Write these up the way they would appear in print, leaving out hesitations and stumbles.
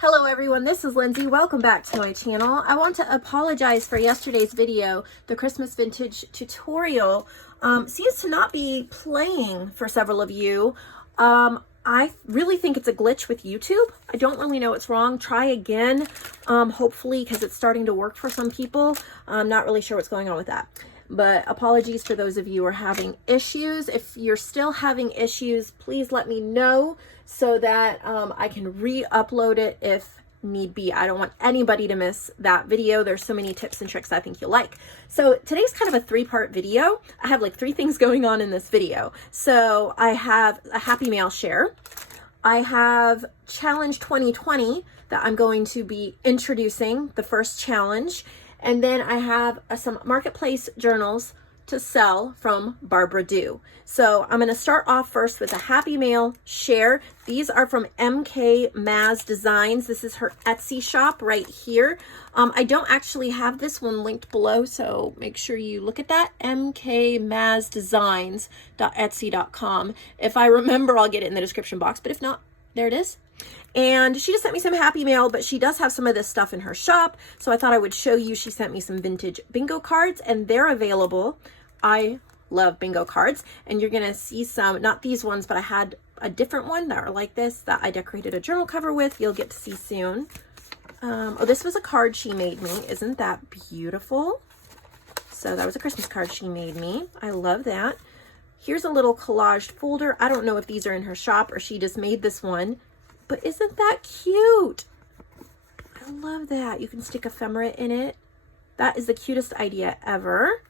Hello everyone, this is Lindsay. Welcome back to my channel. I want to apologize for yesterday's video. The Christmas vintage tutorial seems to not be playing for several of you. I really think it's a glitch with YouTube. I don't really know what's wrong. Try again, hopefully, because it's starting to work for some people. I'm not really sure what's going on with that. But apologies for those of you who are having issues. If you're still having issues, please let me know so that I can re-upload it if need be. I don't want anybody to miss that video. There's so many tips and tricks I think you'll like. So today's kind of a three-part video. I have like 3 things going on in this video. So I have a Happy Mail share. I have Challenge 2020 that I'm going to be introducing, the first challenge. And then I have some marketplace journals to sell from Barbara Dew. So I'm going to start off first with a Happy Mail share. These are from MK Maz Designs. This is her Etsy shop right here. I don't actually have this one linked below, so make sure you look at that, mkmazdesigns.etsy.com. If I remember, I'll get it in the description box, but if not, there it is. And she just sent me some Happy Mail, but she does have some of this stuff in her shop, so I thought I would show you. She sent me some vintage bingo cards, and they're available. I love bingo cards, and you're gonna see some, not these ones, but I had a different one that are like this that I decorated a journal cover with. You'll get to see soon. Oh, this was a card she made me. Isn't that beautiful? So that was a Christmas card she made me. I love that. Here's a little collaged folder. I don't know if these are in her shop or she just made this one, but isn't that cute? I love that. You can stick ephemera in it. That is the cutest idea ever.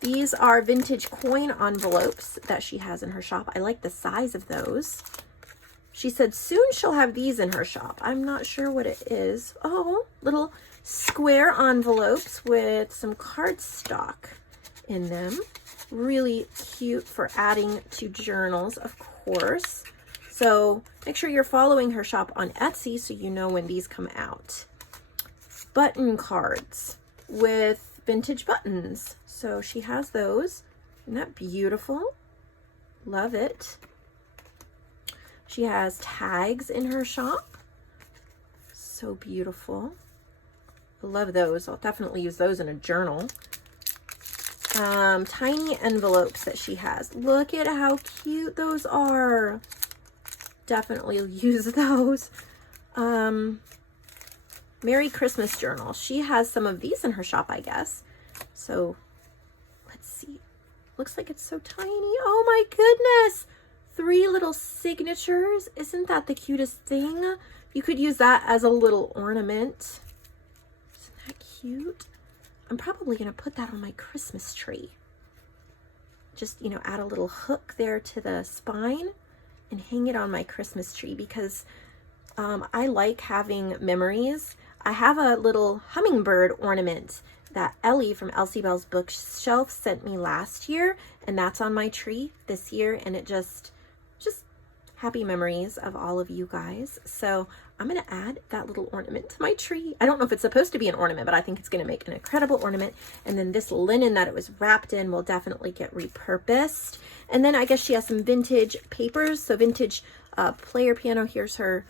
These are vintage coin envelopes that she has in her shop. I like the size of those. She said soon she'll have these in her shop. I'm not sure what it is. Oh, little square envelopes with some cardstock in them. Really cute for adding to journals, of course. So make sure you're following her shop on Etsy so you know when these come out. Button cards with vintage buttons. So she has those. Isn't that beautiful? Love it. She has tags in her shop. So beautiful. I love those. I'll definitely use those in a journal. Tiny envelopes that she has. Look at how cute those are. Definitely use those. Merry Christmas journal. She has some of these in her shop, I guess. So let's see. Looks like it's so tiny. Oh my goodness. 3 little signatures. Isn't that the cutest thing? You could use that as a little ornament. Isn't that cute? I'm probably going to put that on my Christmas tree. Just, you know, add a little hook there to the spine and hang it on my Christmas tree because I like having memories. I have a little hummingbird ornament that Ellie from Elsie Bell's Bookshelf sent me last year, and that's on my tree this year, and it just happy memories of all of you guys. So I'm going to add that little ornament to my tree. I don't know if it's supposed to be an ornament, but I think it's going to make an incredible ornament. And then this linen that it was wrapped in will definitely get repurposed. And then I guess she has some vintage papers. So vintage player piano. Here's her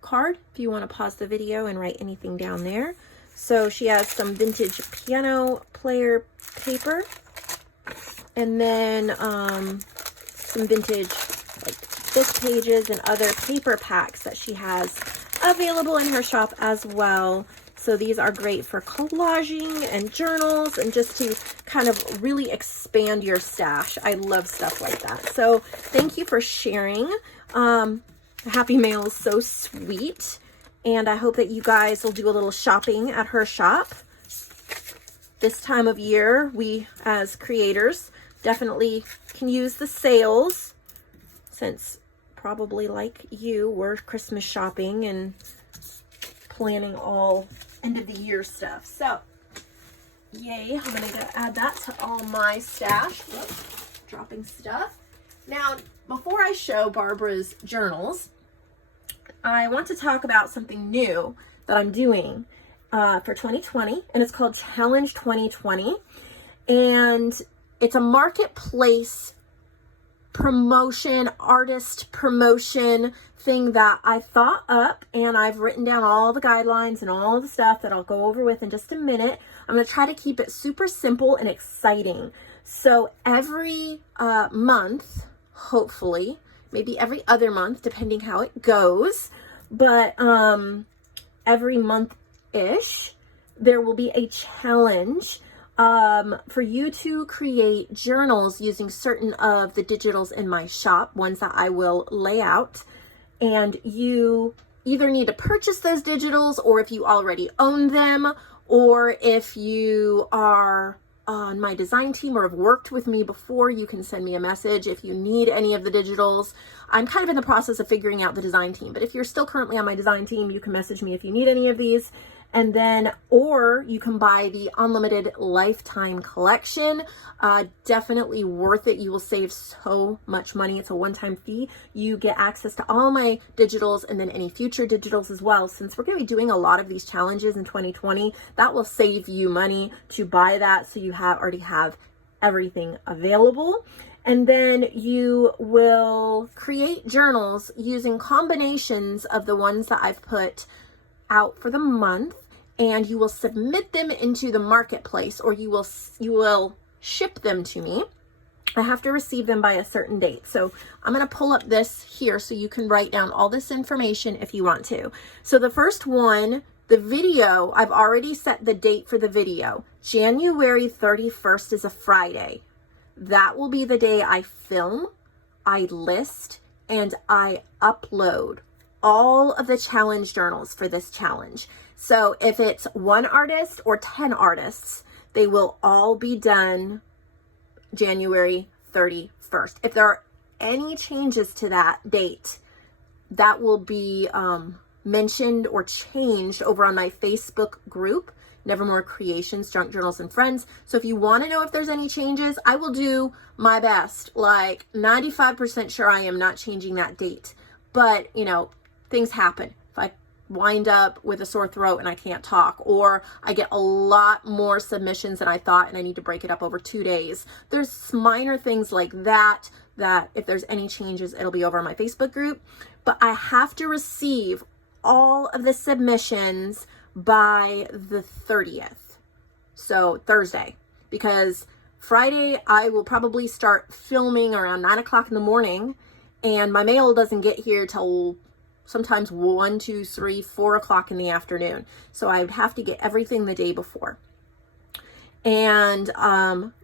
card if you want to pause the video and write anything down there. So she has some vintage piano player paper. And then some vintage like book pages and other paper packs that she has available in her shop as well. So these are great for collaging and journals and just to kind of really expand your stash. I love stuff like that. So thank you for sharing. Happy Mail is so sweet. And I hope that you guys will do a little shopping at her shop. This time of year, we as creators definitely can use the sales since probably like you, we're Christmas shopping and planning all end of the year stuff. So, yay, I'm going to add that to all my stash. Whoops, dropping stuff. Now, before I show Barbara's journals, I want to talk about something new that I'm doing for 2020, and it's called Challenge 2020. And it's a marketplace promotion, artist promotion thing that I thought up, and I've written down all the guidelines and all the stuff that I'll go over with in just a minute. I'm going to try to keep it super simple and exciting. So every month, hopefully, maybe every other month, depending how it goes, but every month-ish, there will be a challenge for you to create journals using certain of the digitals in my shop, ones that I will lay out. And you either need to purchase those digitals, or if you already own them, or if you are on my design team or have worked with me before, you can send me a message if you need any of the digitals. I'm kind of in the process of figuring out the design team, but if you're still currently on my design team, you can message me if you need any of these. And then, or you can buy the unlimited lifetime collection. Definitely worth it. You will save so much money. It's a one-time fee. You get access to all my digitals and then any future digitals as well. Since we're going to be doing a lot of these challenges in 2020, that will save you money to buy that. So you already have everything available. And then you will create journals using combinations of the ones that I've put out for the month, and you will submit them into the marketplace, or you will ship them to me. I have to receive them by a certain date. So I'm going to pull up this here so you can write down all this information if you want to. So the first one, the video, I've already set the date for the video. January 31st is a Friday. That will be the day I film, I list, and I upload all of the challenge journals for this challenge. So if it's one artist or 10 artists, they will all be done January 31st. If there are any changes to that date, that will be mentioned or changed over on my Facebook group, Nevermore Creations, Junk Journals and Friends. So if you want to know if there's any changes, I will do my best. Like 95% sure I am not changing that date. But, you know, things happen. If I wind up with a sore throat and I can't talk, or I get a lot more submissions than I thought and I need to break it up over 2 days. There's minor things like that if there's any changes, it'll be over on my Facebook group. But I have to receive all of the submissions by the 30th. So Thursday, because Friday I will probably start filming around 9 o'clock in the morning, and my mail doesn't get here till sometimes 1, 2, 3, 4 o'clock in the afternoon. So I would have to get everything the day before. And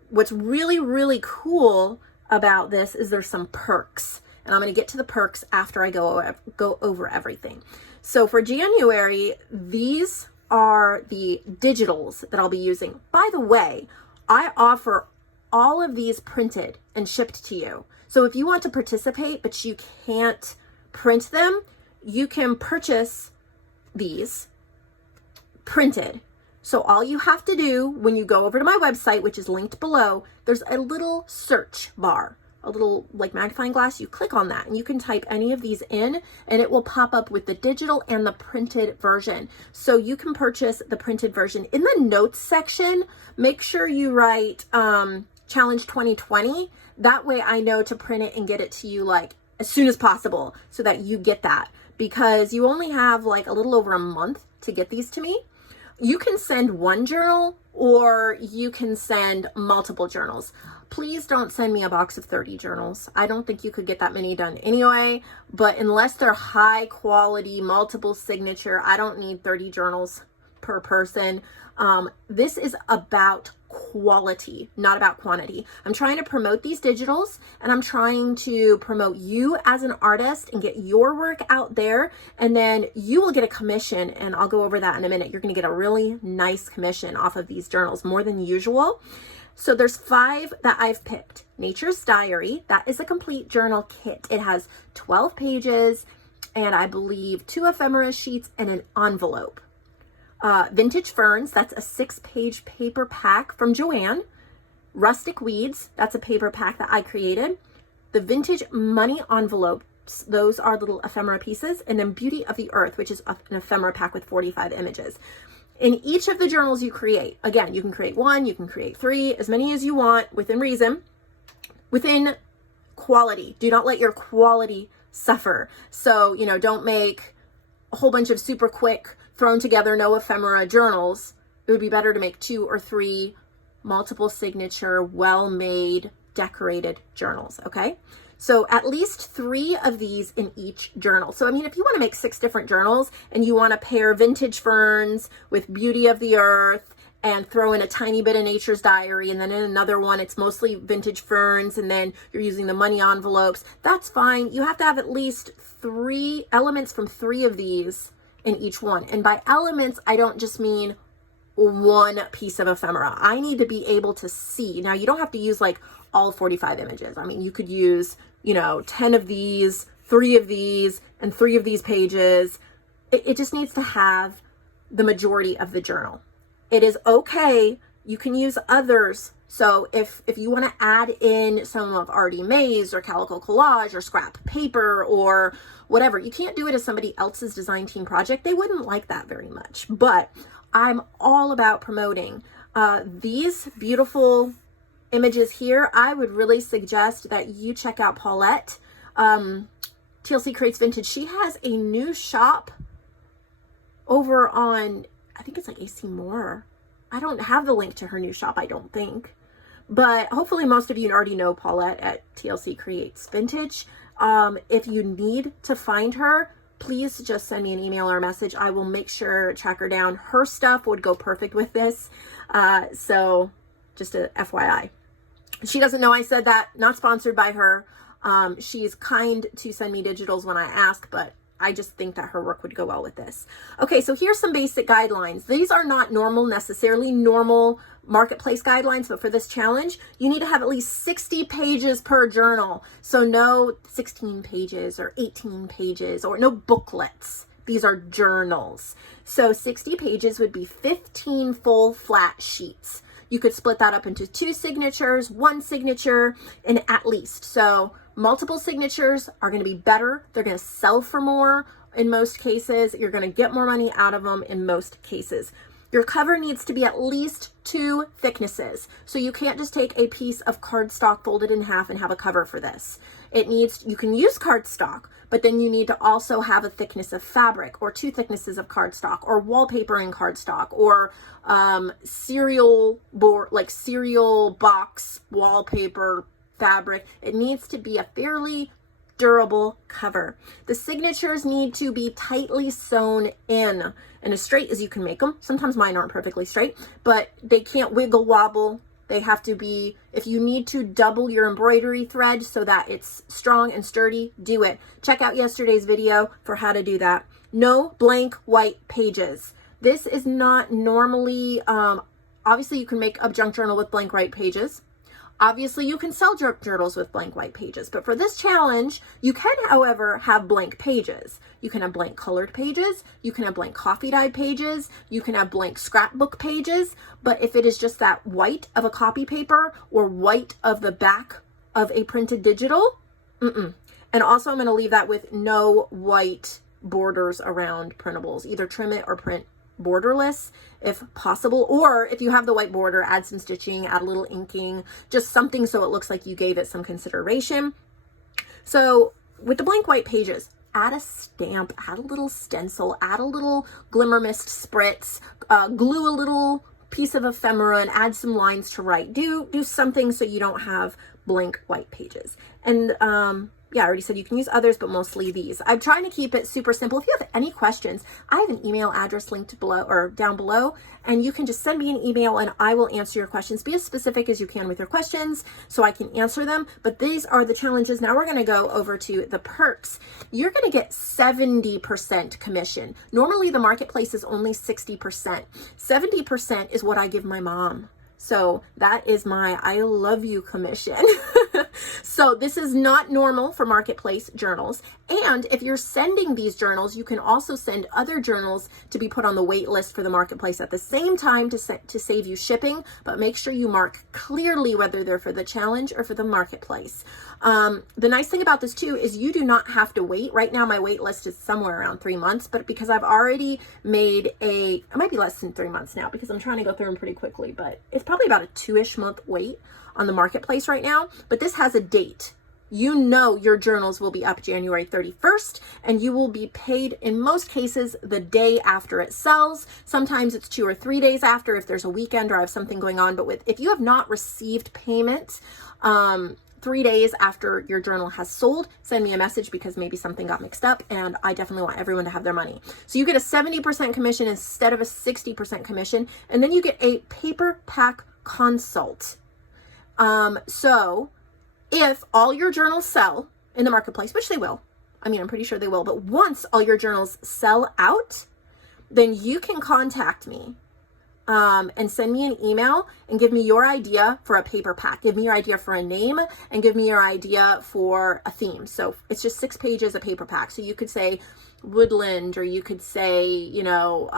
what's really, really cool about this is there's some perks. And I'm going to get to the perks after I go over everything. So for January, these are the digitals that I'll be using. By the way, I offer all of these printed and shipped to you. So if you want to participate, but you can't print them, you can purchase these printed. So all you have to do when you go over to my website, which is linked below, there's a little search bar, a little like magnifying glass. You click on that and you can type any of these in and it will pop up with the digital and the printed version. So you can purchase the printed version. In the notes section, make sure you write Challenge 2020. That way I know to print it and get it to you like as soon as possible so that you get that, because you only have like a little over a month to get these to me. You can send one journal or you can send multiple journals. Please don't send me a box of 30 journals. I don't think you could get that many done anyway, but unless they're high quality, multiple signature, I don't need 30 journals per person. This is about quality, not about quantity. I'm trying to promote these digitals and I'm trying to promote you as an artist and get your work out there, and then you will get a commission, and I'll go over that in a minute. You're going to get a really nice commission off of these journals, more than usual. So there's 5 that I've picked. Nature's Diary, that is a complete journal kit. It has 12 pages and I believe 2 ephemera sheets and an envelope. Vintage Ferns, that's a 6-page paper pack from JoAnn. Rustic Weeds, that's a paper pack that I created. The Vintage Money Envelopes, those are little ephemera pieces. And then Beauty of the Earth, which is an ephemera pack with 45 images. In each of the journals you create, again, you can create 1, you can create 3, as many as you want within reason. Within quality. Do not let your quality suffer. So, you know, don't make a whole bunch of super quick, thrown together, no ephemera journals. It would be better to make 2 or 3 multiple signature, well-made, decorated journals, okay? So at least 3 of these in each journal. So, I mean, if you want to make 6 different journals and you want to pair vintage ferns with beauty of the earth and throw in a tiny bit of nature's diary, and then in another one, it's mostly vintage ferns, and then you're using the money envelopes, that's fine. You have to have at least 3 elements from 3 of these in each one. And by elements, I don't just mean one piece of ephemera. I need to be able to see. Now, you don't have to use like all 45 images. I mean, you could use, you know, 10 of these, 3 of these, and 3 of these pages. It just needs to have the majority of the journal. It is okay. You can use others. So if you want to add in some of Artie Mae's or Calico Collage or scrap paper or whatever, you can't do it as somebody else's design team project. They wouldn't like that very much. But I'm all about promoting these beautiful images here. I would really suggest that you check out Paulette, TLC Creates Vintage. She has a new shop over on, I think it's like AC Moore. I don't have the link to her new shop, I don't think. But hopefully most of you already know Paulette at TLC Creates Vintage. If you need to find her, please just send me an email or a message. I will make sure to track her down. Her stuff would go perfect with this. So just a FYI. She doesn't know I said that. Not sponsored by her. She's kind to send me digitals when I ask, but I just think that her work would go well with this. Okay, so here's some basic guidelines. These are not necessarily normal marketplace guidelines, but for this challenge, you need to have at least 60 pages per journal. So no 16 pages or 18 pages or no booklets. These are journals. So 60 pages would be 15 full flat sheets. You could split that up into 2 signatures, 1 signature, and at least. So multiple signatures are going to be better. They're going to sell for more in most cases. You're going to get more money out of them in most cases. Your cover needs to be at least 2 thicknesses. So you can't just take a piece of cardstock folded in half and have a cover for this. You can use cardstock, but then you need to also have a thickness of fabric or 2 thicknesses of cardstock or wallpaper in cardstock or cereal box wallpaper fabric. It needs to be a fairly durable cover. The signatures need to be tightly sewn in and as straight as you can make them. Sometimes mine aren't perfectly straight, but they can't wiggle wobble. They have to be, if you need to double your embroidery thread so that it's strong and sturdy, do it. Check out yesterday's video for how to do that. No blank white pages. This is not normally, obviously you can make a junk journal with blank white pages. Obviously, you can sell journals with blank white pages, but for this challenge, you can, however, have blank pages. You can have blank colored pages, you can have blank coffee dyed pages, you can have blank scrapbook pages, but if it is just that white of a copy paper or white of the back of a printed digital, And also I'm going to leave that with no white borders around printables. Either trim it or print borderless if possible, or if you have the white border, add some stitching, add a little inking, just something so it looks like you gave it some consideration. So with the blank white pages, add a stamp, add a little stencil, add a little glimmer mist spritz, glue a little piece of ephemera and add some lines to write. Do something so you don't have blank white pages. And yeah, I already said you can use others, but mostly these. I'm trying to keep it super simple. If you have any questions, I have an email address linked below or down below, and you can just send me an email and I will answer your questions. Be as specific as you can with your questions so I can answer them. But these are the challenges. Now we're going to go over to the perks. You're going to get 70% commission. Normally the marketplace is only 60%. 70% is what I give my mom. So that is my I love you commission. So this is not normal for marketplace journals. And if you're sending these journals, you can also send other journals to be put on the wait list for the marketplace at the same time to save you shipping, but make sure you mark clearly whether they're for the challenge or for the marketplace. The nice thing about this too is you do not have to wait. Right now my wait list is somewhere around 3 months, but because I've already made it might be less than 3 months now because I'm trying to go through them pretty quickly, but it's probably about a 2-ish month wait on the marketplace right now, but this has a date. you know your journals will be up January 31st, and you will be paid in most cases the day after it sells. Sometimes it's 2 or 3 days after if there's a weekend or I have something going on. But if you have not received payment 3 days after your journal has sold, send me a message, because maybe something got mixed up, and I definitely want everyone to have their money. So you get a 70% commission instead of a 60% commission, and then you get a paper pack consult. So if all your journals sell in the marketplace, which they will, I mean, I'm pretty sure they will, but once all your journals sell out, then you can contact me and send me an email and give me your idea for a paper pack. Give me your idea for a name and give me your idea for a theme. So it's just 6 pages of paper pack. So you could say woodland, or you could say, you know,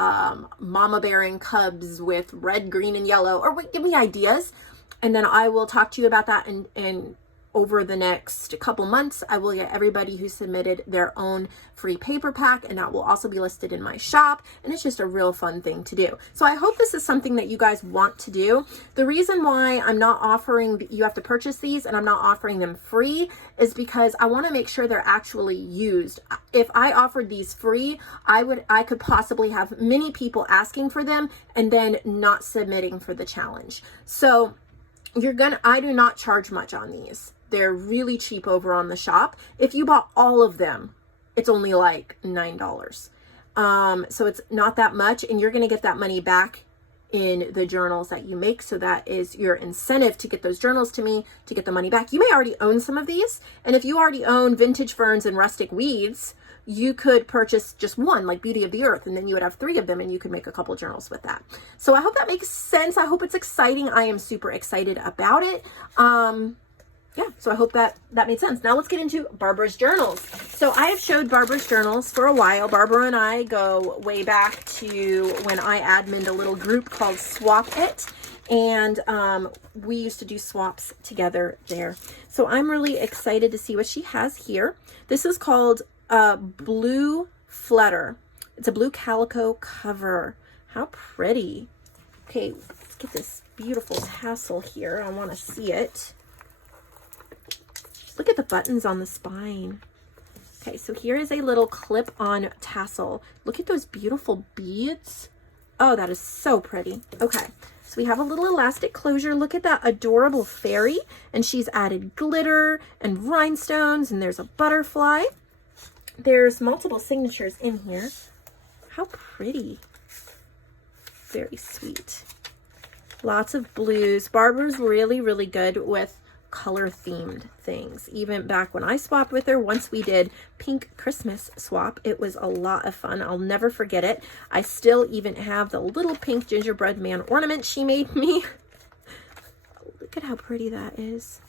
mama bearing cubs with red, green, and yellow, or give me ideas. And then I will talk to you about that, and over the next couple months, I will get everybody who submitted their own free paper pack, and that will also be listed in my shop. And it's just a real fun thing to do. So I hope this is something that you guys want to do. The reason why I'm not offering, you have to purchase these, and I'm not offering them free, is because I want to make sure they're actually used. If I offered these free, I could possibly have many people asking for them and then not submitting for the challenge. So I do not charge much on these. They're really cheap over on the shop. If you bought all of them, it's only like $9. So it's not that much, and you're going to get that money back in the journals that you make. So that is your incentive to get those journals to me, to get the money back. You may already own some of these, and if you already own Vintage Ferns and Rustic Weeds, you could purchase just one, like Beauty of the Earth, and then you would have 3 of them, and you could make a couple journals with that. So I hope that makes sense. I hope it's exciting. I am super excited about it. Yeah, so I hope that made sense. Now let's get into Barbara's journals. So I have showed Barbara's journals for a while. Barbara and I go way back to when I adminned a little group called Swap It, and we used to do swaps together there. So I'm really excited to see what she has here. This is called Blue Flutter. It's a blue calico cover. How pretty. Okay, let's get this beautiful tassel here. I want to see it. Look at the buttons on the spine. Okay, so here is a little clip-on tassel. Look at those beautiful beads. Oh, that is so pretty. Okay, so we have a little elastic closure. Look at that adorable fairy. And she's added glitter and rhinestones, and there's a butterfly. There's multiple signatures in here. How pretty. Very sweet. Lots of blues. Barbara's really, really good with color themed things. Even back when I swapped with her, once we did pink Christmas swap, it was a lot of fun. I'll never forget it. I still even have the little pink gingerbread man ornament she made me. Look at how pretty that is.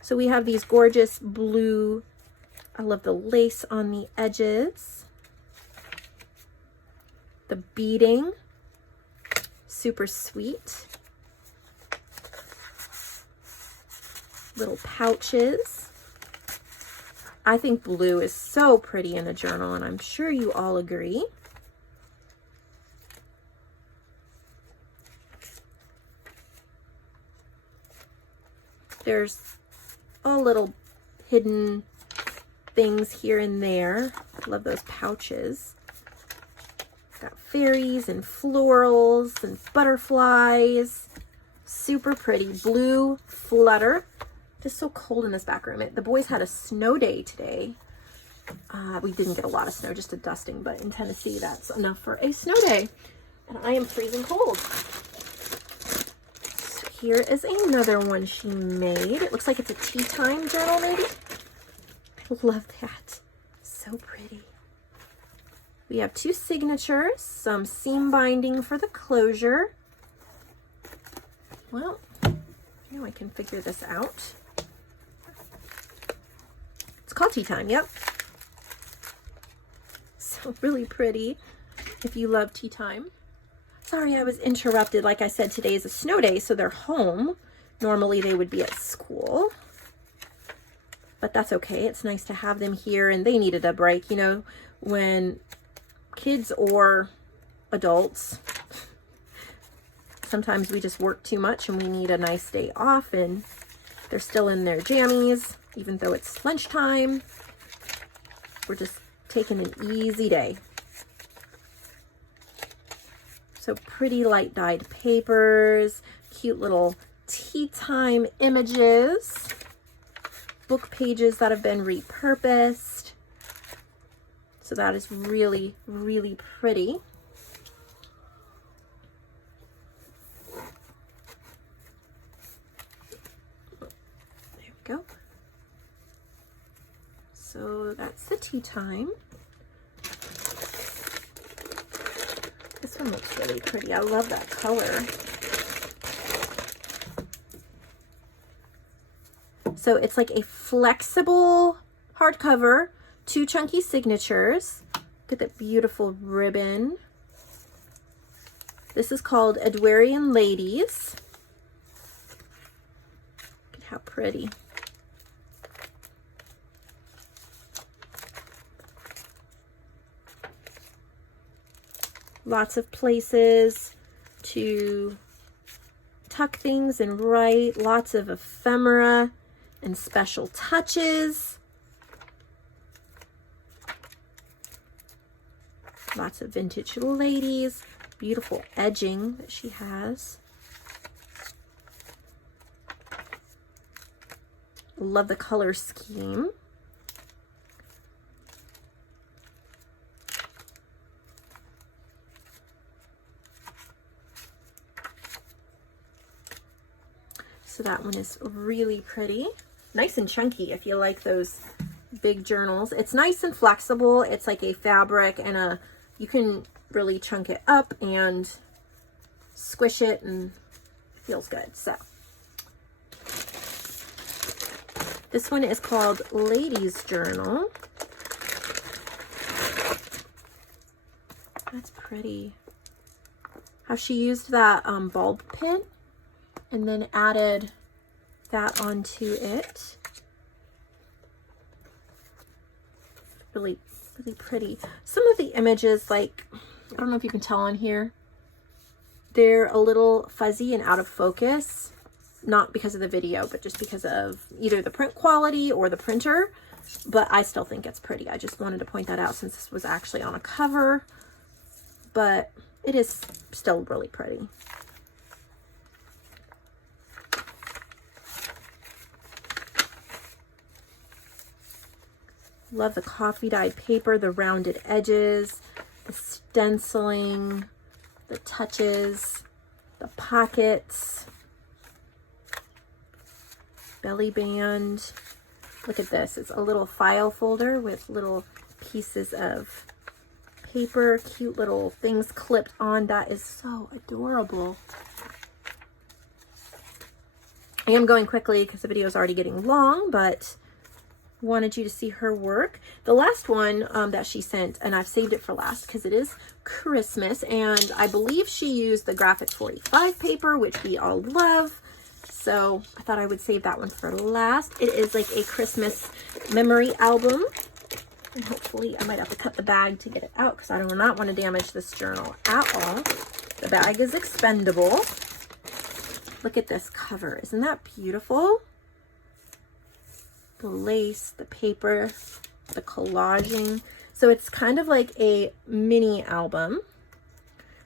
So we have these gorgeous blue, I love the lace on the edges, the beading, super sweet. Little pouches. I think blue is so pretty in a journal, and I'm sure you all agree. There's all little hidden things here and there. Love those pouches. Got fairies and florals and butterflies. Super pretty. Blue Flutter. Just so cold in this back room. The boys had a snow day today. We didn't get a lot of snow, just a dusting, but in Tennessee, that's enough for a snow day. And I am freezing cold. So here is another one she made. It looks like it's a tea time journal, maybe. I love that. So pretty. We have 2 signatures, some seam binding for the closure. Well, I can figure this out. It's called Tea Time, yep. So really pretty if you love tea time. Sorry, I was interrupted. Like I said, today is a snow day, so they're home. Normally they would be at school, but that's okay. It's nice to have them here, and they needed a break. You know, when kids or adults, sometimes we just work too much and we need a nice day off, and they're still in their jammies. even though it's lunchtime. We're just taking an easy day. So pretty light dyed papers, cute little tea time images, book pages that have been repurposed. So that is really, really pretty. There we go. So that's the tea time. This one looks really pretty. I love that color. So it's like a flexible hardcover, 2 chunky signatures. Look at that beautiful ribbon. This is called Edwarian Ladies. Look at how pretty. Lots of places to tuck things and write. Lots of ephemera and special touches. Lots of vintage ladies. Beautiful edging that she has. Love the color scheme. So that one is really pretty. Nice and chunky if you like those big journals. It's nice and flexible. It's like a fabric and you can really chunk it up and squish it and it feels good. So this one is called Ladies Journal. That's pretty. How she used that bulb pin and then added that onto it. Really, really pretty. Some of the images, like, I don't know if you can tell on here, they're a little fuzzy and out of focus. Not because of the video, but just because of either the print quality or the printer. But I still think it's pretty. I just wanted to point that out since this was actually on a cover. But it is still really pretty. Love the coffee dyed paper, the rounded edges, the stenciling, the touches, the pockets, belly band. Look at this. It's a little file folder with little pieces of paper, cute little things clipped on. That is so adorable. I am going quickly because the video is already getting long, but wanted you to see her work. The last one that she sent, and I've saved it for last because it is Christmas, and I believe she used the graphic 45 paper, which we all love. So I thought I would save that one for last. It is like a Christmas memory album. And hopefully I might have to cut the bag to get it out because I do not want to damage this journal at all. The bag is expendable. Look at this cover. Isn't that beautiful? The lace, the paper, the collaging. So it's kind of like a mini album.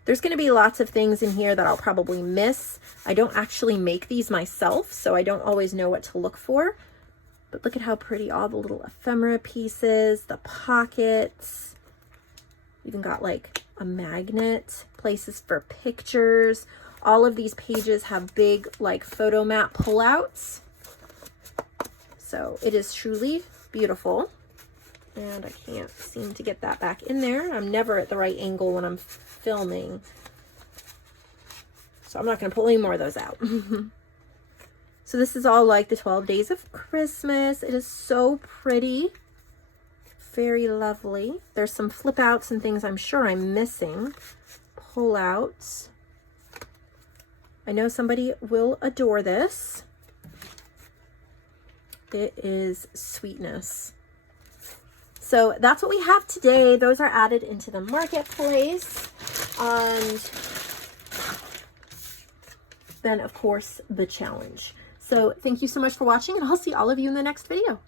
There's going to be lots of things in here that I'll probably miss. I don't actually make these myself, so I don't always know what to look for. But look at how pretty all the little ephemera pieces, the pockets. Even got like a magnet, places for pictures. All of these pages have big like photo mat pullouts. So it is truly beautiful. And I can't seem to get that back in there. I'm never at the right angle when I'm filming. So I'm not going to pull any more of those out. So this is all like the 12 days of Christmas. It is so pretty. Very lovely. There's some flip outs and things I'm sure I'm missing. Pull outs. I know somebody will adore this. It is sweetness. So that's what we have today. Those are added into the marketplace. And then, of course, the challenge. So thank you so much for watching, and I'll see all of you in the next video.